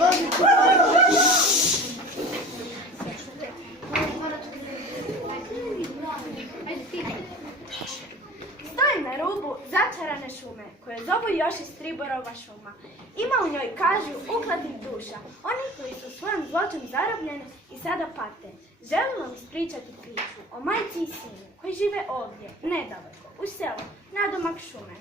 Stojim na rubu začarane šume, koje zovu još iz Triborova šuma. Ima u njoj, kažu, ukladnih duša, oni koji su svojom zloćom zarobljeni i sada pate. Želim vam ispričati priču o majci i sinu, koji žive ovdje, nedaleko, u selu, nadomak šume.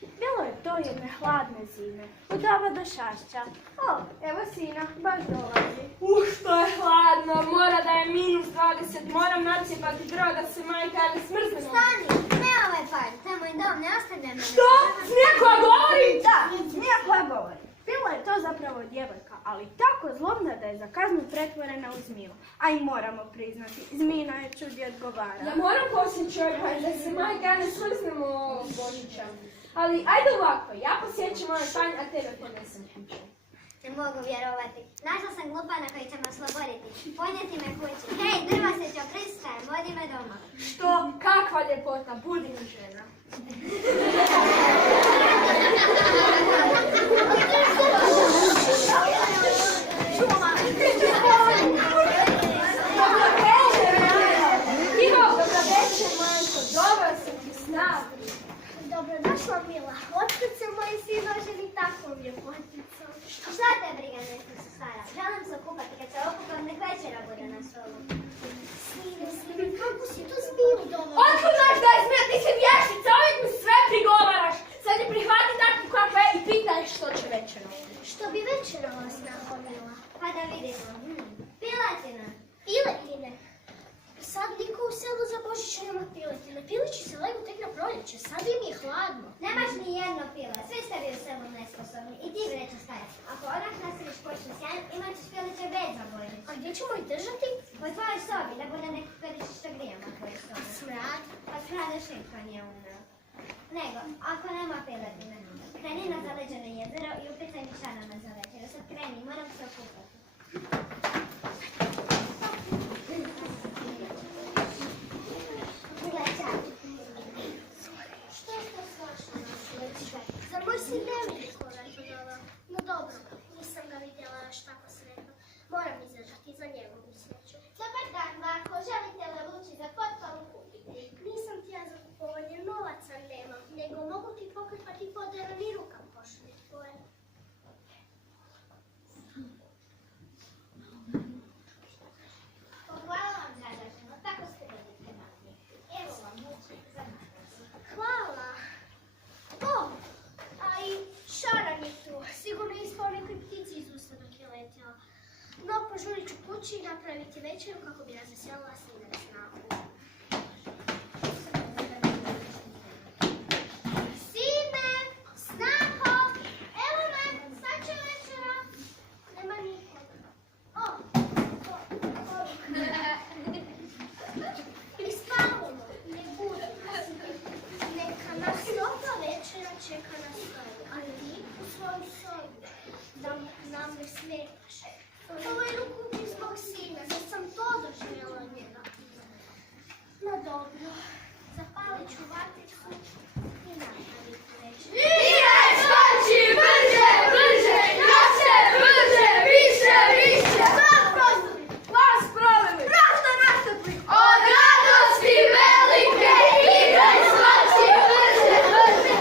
Bilo je to jedne hladne zime, u doba do Šašća. O, evo sina, baš dolazi. Što je hladno, mora da je -20, moram nacijepati drvo da se majka ne smrzne. Stani, ne ovaj par, to je moj dom, ne ostavljam me. Što? Smija koja govori? Da, smija koja govori. Bila je to zapravo djevojka, ali tako zlobna da je za kaznu pretvorena u zmiju. A i moramo priznati, zmijina je čudi odgovara. Ja moram poslije čovjeka da se majka ne smrznemo Božića. Ali ajde ovako, ja posjećam ovaj panj, a tebe ponesem kuću. Ne mogu vjerovati. Našla sam glupana koji će me osloboditi. Ponijeti me kući. Hej, drva se će pristajem, vodi me doma. Što? Kakva ljepota, budi mi žena. Dobroveče, majko, dobro sam ti snagu. Dobrodošla, Mila. Otkud se moj sin oženi takvom ljepoticom? Šta te briga, nešto se stara? Želim se okupati, kad se okupam, nek večera bude na stolu. Sine, kako si tu zmiju doma? Otkud znaš da je smija, ti si vještica, uvijek mi sve prigovaraš. Sad je prihvati takvu kakva je i pitaj što će večerom. Što bi večerala snaho, Mila? Pa da vidimo. Piletina. Piletine? Sad niko u selu za Božić nema piletine. Pilići se legu tek na proljeće, sad im je hladno. Nemaš ni jedno pile, svi ste vi u selu nesposobni. I ti vreća staja. Ako onak nastaviš počnu sjajem, imat ćeš piliće već za Božić. A gdje ćemo ih držati? Po tvojoj sobi, da bude neko kodići što grijem na tvojoj sobi. Smrad? Pa smrad još niko nije umreo. Nego, ako nema piletine, kreni na zaleđeno jezero i upicaj mi šanama za večer. Sad kreni, moram se okupati. Zar moj sin neveliko računala? No dobro, nisam ga vidjela još tako sretno. Moram izdržati za njegovu sreću. Dobar dan, Marko, želite li luči za potpalu kupiti? Nisam ti ja za kupovanje, novaca nemam, nego mogu ti pokrpati poderan i rukam pošli tvoje. Hvala vam, Draženo, tako ste bili krematni. Evo vam luči za nas. Hvala. O, a i šaran je tu. Sigurno je ispao nekoj ptici iz usta dok je letjela. No, požurit ću kući i napraviti večeru kako bi razveselila sine snagu. Sine! Snaho! Evo me! Sad će večera! Nema nikog. O! Prispavamo! Ne budi nas. Neka nas topla večera čeka na stolu, a ti u svoju sobu, da nam ne smetaš. Ovo je ruku zbog sina, da sam to doživjela od njega. No dobro, zapalit ću vaticu i napraviti večer. Ideš, skoči, brže, brže, jače, brže, više, više. Vas prolili. Rašto, Od radosti velike, ideš, skoči, brže, brže.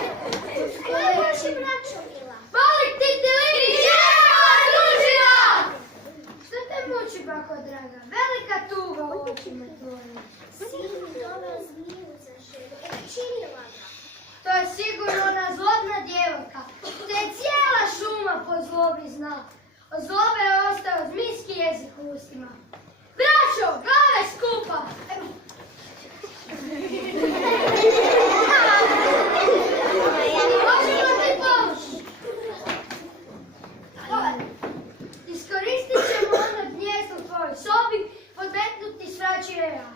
Ko je vaši braćo, Mila? Balik ti lini, jeva, družina! Što te muči, bako draga? Velika tuga u očima tvojim. Sin mi doveo zmiju za ženu. Činila ga. To je sigurno ona zlobna djevojka. Te je cijela šuma po zlobi zna. Od zlobe je ostao zmijski jezik u ustima. Braćo, glave skupa! Možemo ti pomoći? Iskoristit ćemo ono gnjezdo u tvojoj sobi, podmetnuti sračije jaja.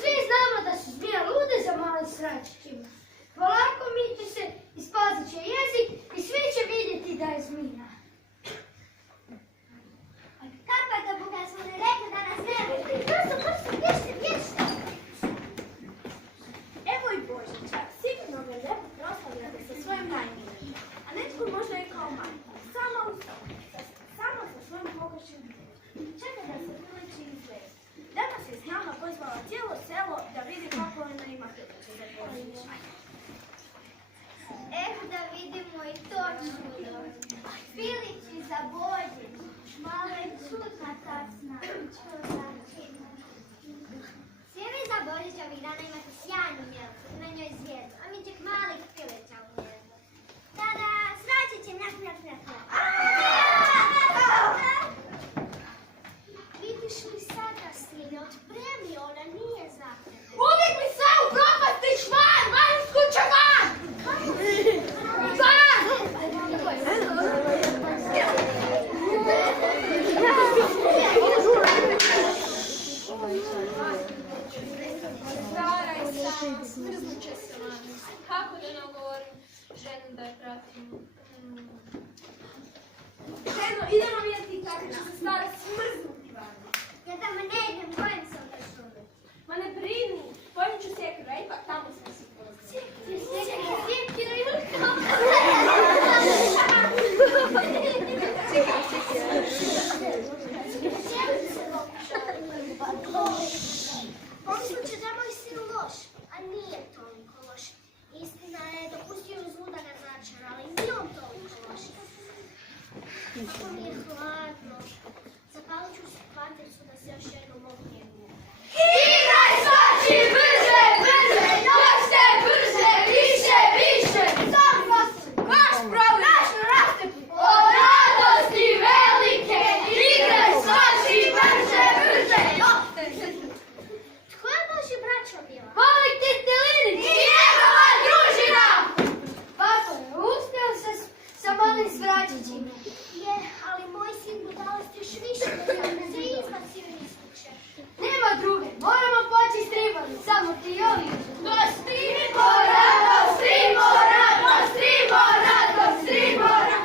Svi znamo da su zmije lude za malim sračićima. Polako miče se, ispazit će jezik i svi će vidjeti da je zmija. Kakva je to buka, smo ne rekli da nas ne vidi. Brzo, bježite. Evo i Božić. za Božić. Malo je čudna ta čudna. Svi vi za Božić ovih dana imate sjajnu mjelku, na njoj zvijezdu, a mi tek malih pileća u gnjezdu. Tada, sreće će mnjak, mnjak, mnjak, mnjak. Vidiš li sada snine, otpremi, ona nije za tebe. Uvijek mi sve upropastiš van! Van iz kuće, van! Van! Stara i sama, smrznut će se mami. Kako da nagovorim ženu da je pratim? Ženo, idemo vidjeti kako će se stara smrznuti vani. Ja tamo ne idem, bojim se od te šume. Ma ne brini, pojim ću sjekiru, a ipak tamo smo se poznali. Sjekiru i Pomislit će da je moj sin loš, a nije toliko loš. Istina je, dopustio je zlu da ga začara, ali nije on toliko loš. Kako mi je hladno. Zapalit ću se kvartircu da se još jednom ognijem. Igraj skoči brže, brže, još se brže, više, više. Vaš problem. Našu rastepu. O radosti velike, igraj skoči brže, brže. Tko je vaši braćo bila? Volik ti Tilinić i njegova družina. Kako je, uspio se sa malim svračićima. Je, ali moj sin budalost još više da se izbacio iz kuće. Nema druge, moramo poći stribati, samo ti i ovi. Do stribora, do stribora, do stribora, do stribora.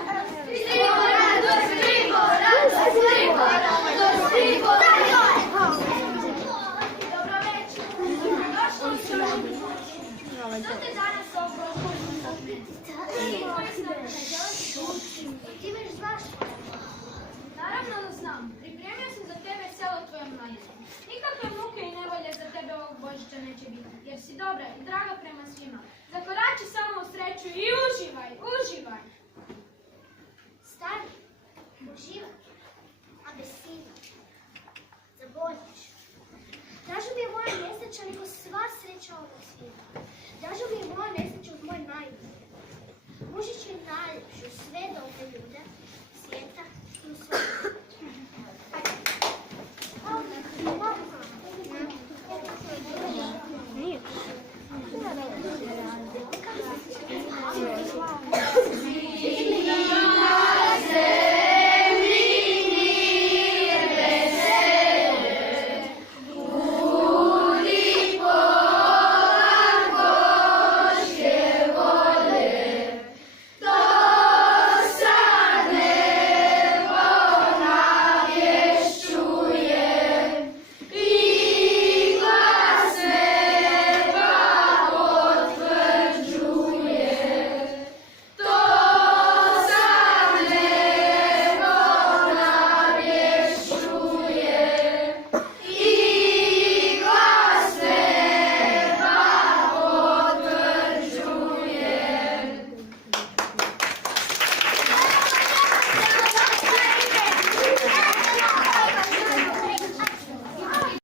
Stribora, do stribora, do stribora, do stribora. Dobro večer. Došlo se što te danas ovdje? Ti već znaš što je. Naravno da znam. Pripremio sam za tebe selo tvojom majicom. Nikakve muke i nevolje za tebe ovog Božića neće biti, jer si dobra i draga prema svima. Zakorači samo u sreću i uživaj, uživaj. Stari, uživaj, a bez sina. Za Božić. Draža mi je moja mjeseča nego sva sreća ovog